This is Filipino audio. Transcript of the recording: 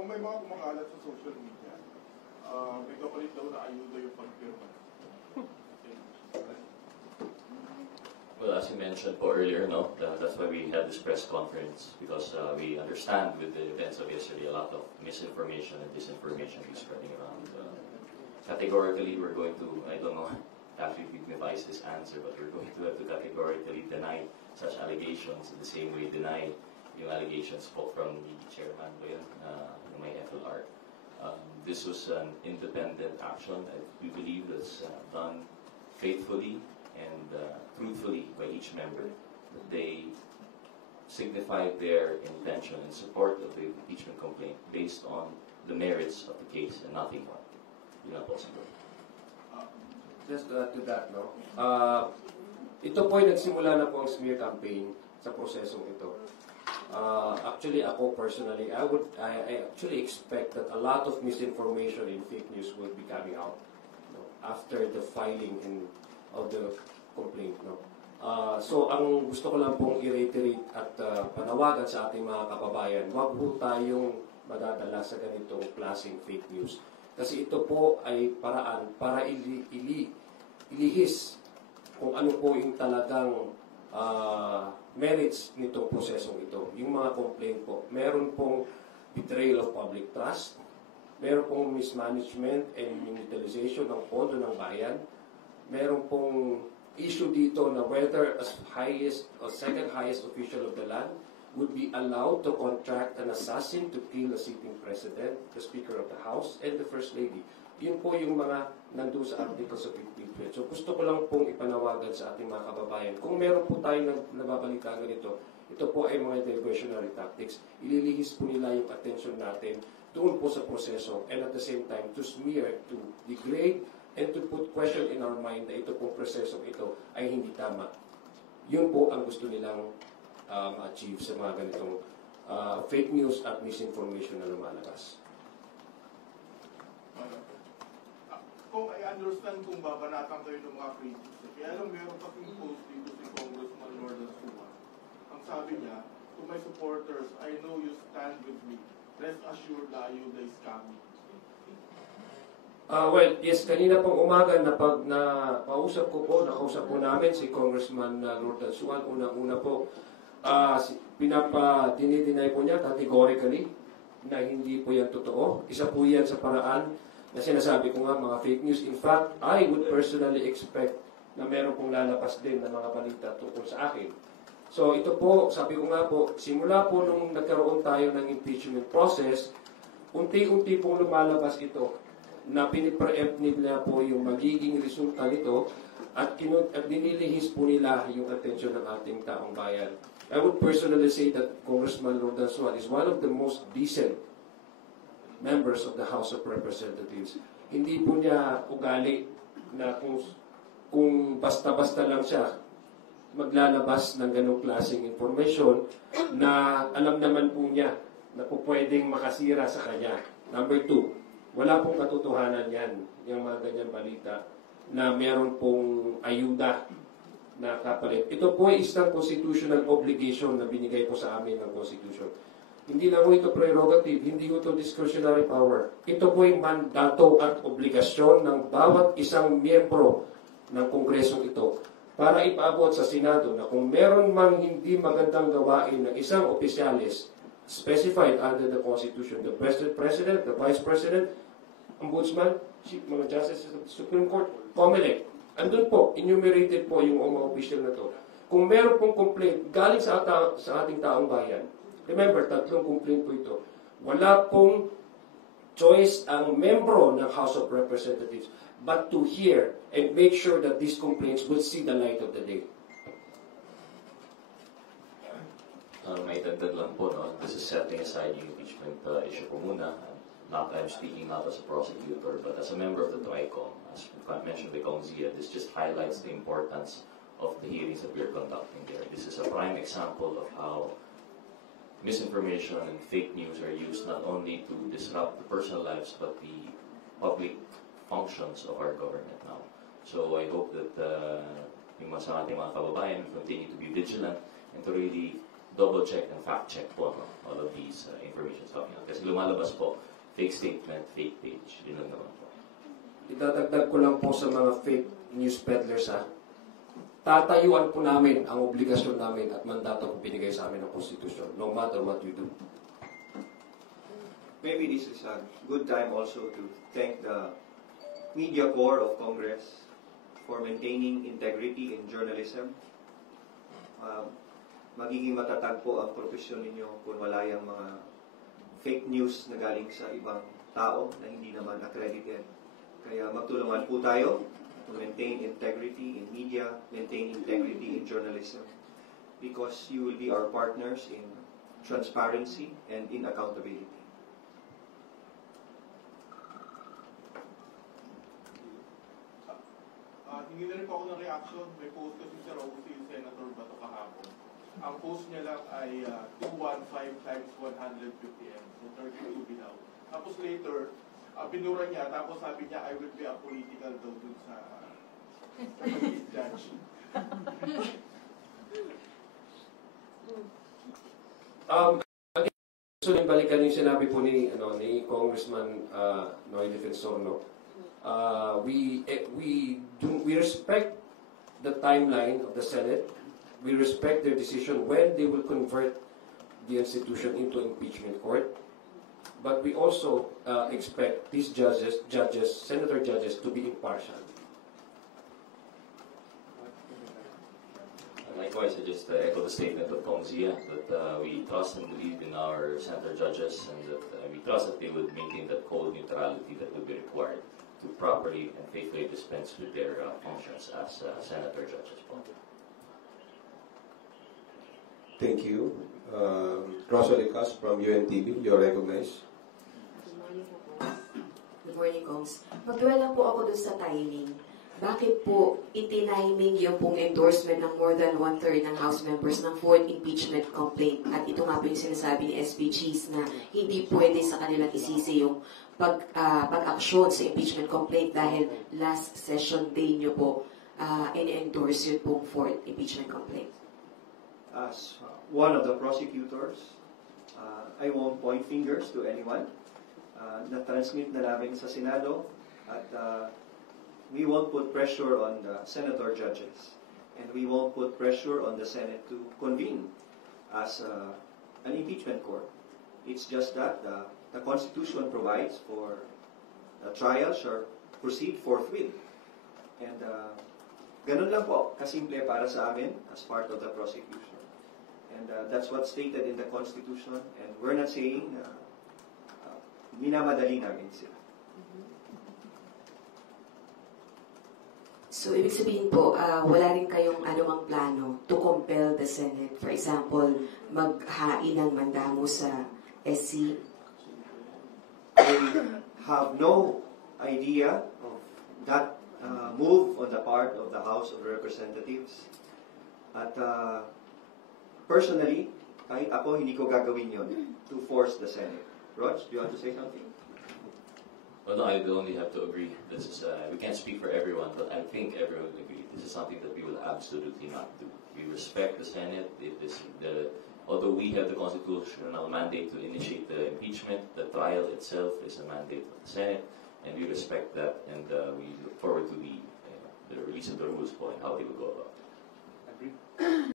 kung may mga kumakalat sa social media, may kapalit daw na ayuda yung pagpirma. Well, as you mentioned earlier, no, that's why we had this press conference, because we understand with the events of yesterday a lot of misinformation and disinformation is spreading around. Categorically, we're going to, I don't know how to dignifies this answer, but we're going to have to categorically deny such allegations, in the same way deny yung allegations from the chairman ng may FLR. This was an independent action. We believe that's done faithfully and truthfully by each member, that they signified their intention and support of the impeachment complaint based on the merits of the case and nothing more. Yun ang possible. Just to add to that, no? Ito po ay nagsimula na po ang smear campaign sa prosesong ito. Actually, ako personally, I actually expect that a lot of misinformation and fake news will be coming out, no, after the filing of the complaint, no. So, ang gusto ko lang pong i-reiterate at panawagan sa ating mga kababayan, wag po tayong madadala sa ganitong klaseng fake news. Kasi ito po ay paraan para ilihis kung ano po yung talagang merits nitong prosesong ito. Yung mga complaint po, meron pong betrayal of public trust, meron pong mismanagement and utilization ng pondo ng bayan, meron pong issue dito na whether as highest or second highest official of the land would be allowed to contract an assassin to kill a sitting president, the Speaker of the House, and the First Lady. Yun po yung mga nandun sa articles of impeachment. So gusto ko lang pong ipanawagan sa ating mga kababayan. Kung meron po tayong nababalita ganito, ito po ay mga diversionary tactics. Ililihis po nila yung attention natin doon po sa proseso, and at the same time to smear, to degrade, and to put question in our mind na ito pong prosesong ito ay hindi tama. Yun po ang gusto nilang ma-achieve sa mga ganitong fake news at misinformation na lumalabas. Kung I understand kung babanatan kayo ng mga critics, kaya lang meron kasing post dito si Congressman Lordan Suma. Ang sabi niya, to my supporters, I know you stand with me. Rest assured na ayuda is coming. Well, yes, kanina pong umaga nakausap ko namin si Congressman Lordan Suma. Unang-una po, dinideny po niya categorically na hindi po yan totoo. Isa po yan sa paraan na sinasabi ko nga mga fake news. In fact, I would personally expect na meron pong lalabas din ng mga balita tungkol sa akin. So ito po, sabi ko nga po, simula po nung nagkaroon tayo ng impeachment process, unti-unti pong lumalabas ito na pinipreempt nila po yung magiging resulta nito at dinilihis po nila yung atensyon ng ating taong bayan. I would personally say that Congressman Lordan Suma is one of the most decent members of the House of Representatives. Hindi po niya ugali na kung basta-basta lang siya maglalabas ng ganong klaseng information na alam naman po niya na po pwedeng makasira sa kanya. Number 2, wala pong katotohanan yan, yung mga ganyan balita na meron pong ayuda na kapalit. Ito po ay isang constitutional obligation na binigay po sa amin ng Constitution. Hindi lang po ito prerogative, hindi po ito discretionary power. Ito po ay mandato at obligasyon ng bawat isang miyembro ng Kongresong ito para ipaabot sa Senado na kung meron mang hindi magandang gawain ng isang opisyalis specified under the Constitution, the President, the Vice President, Ombudsman, mga Justices of the Supreme Court, COMELEC. Andun po, enumerated po yung mga official na to. Kung meron pong complaint galing sa ating taong bayan, remember, 3 complaint po ito. Wala pong choice ang membro ng House of Representatives but to hear and make sure that these complaints will see the light of the day. May dagdag lang po, no? This is setting aside yung impeachment issue po muna. I'm speaking not as a prosecutor, but as a member of the TOICOM. As mentioned by Kong Zia, this just highlights the importance of the hearings that we're conducting there. This is a prime example of how misinformation and fake news are used not only to disrupt the personal lives, but the public functions of our government now. So I hope that yung sa ating mga kababayan continue to be vigilant and to really double-check and fact-check po all of these information. sabi nga. Kasi lumalabas po, fake statement, fake page. Yun lang naman po. Idadagdag ko lang po sa mga fake news peddlers ha. Tatayuan po namin ang obligasyon namin at mandato po binigay sa amin ng Konstitusyon, no matter what you do. Maybe this is a good time also to thank the media corps of Congress for maintaining integrity in journalism. Magiging matatag po ang profesyon ninyo kung wala yung mga fake news na galing sa ibang tao na hindi naman accredited. Kaya magtulungan po tayo to maintain integrity in media, maintain integrity in journalism, because you will be our partners in transparency and in accountability. Hingi na rin po ako ng reaction. May post kasi si Rosie, Senator Bato kahapon. Ang post niya lang ay 215 times 150 M. So 32 binaw. Tapos later, binura niya, tapos sabi niya, I will be a political daw dun sa judge. Gusto rin balikan yung sinabi po ni Congressman Noy Defensor, no? We respect the timeline of the Senate. We respect their decision when they will convert the institution into impeachment court. But we also expect these senator judges, to be impartial. Likewise, I just echo the statement of Kong Zia that we trust and believe in our senator judges, and that we trust that they would maintain that cold neutrality that would be required to properly and faithfully dispense with their functions as senator judges. Thank you. Rosalie Cas from UNTV, you're recognized. Good morning, Kongs. Magduel lang po ako dun sa timing. Bakit po itiniming yung pong endorsement ng more than one-third ng House members ng fourth impeachment complaint? At ito nga po yung sinasabi ni SB Cheese na hindi pwede sa kanilang isisi yung pag-aksyon sa impeachment complaint dahil last session day nyo po in-endorse yun pong fourth impeachment complaint. As one of the prosecutors, I won't point fingers to anyone. Na-transmit na namin sa Senado at we won't put pressure on the senator judges, and we won't put pressure on the Senate to convene as an impeachment court. It's just that the Constitution provides for the trial shall proceed forthwith. And ganun lang po, kasimple para sa amin as part of the prosecution. And that's what's stated in the Constitution, and we're not saying minamadali namin sila. So, ibig sabihin po, wala rin kayong anumang plano to compel the Senate, for example, maghain ng mandamo sa SC? I have no idea of that move on the part of the House of Representatives. At personally, kahit ako, hindi ko gagawin yon to force the Senate. Rog, do you want to say something? Well, no, I only have to agree. This is we can't speak for everyone, but I think everyone would agree. This is something that we will absolutely not do. We respect the Senate. Although we have the constitutional mandate to initiate the impeachment, the trial itself is a mandate of the Senate, and we respect that. And we look forward to the release of the rules and how they will go about it. Agree.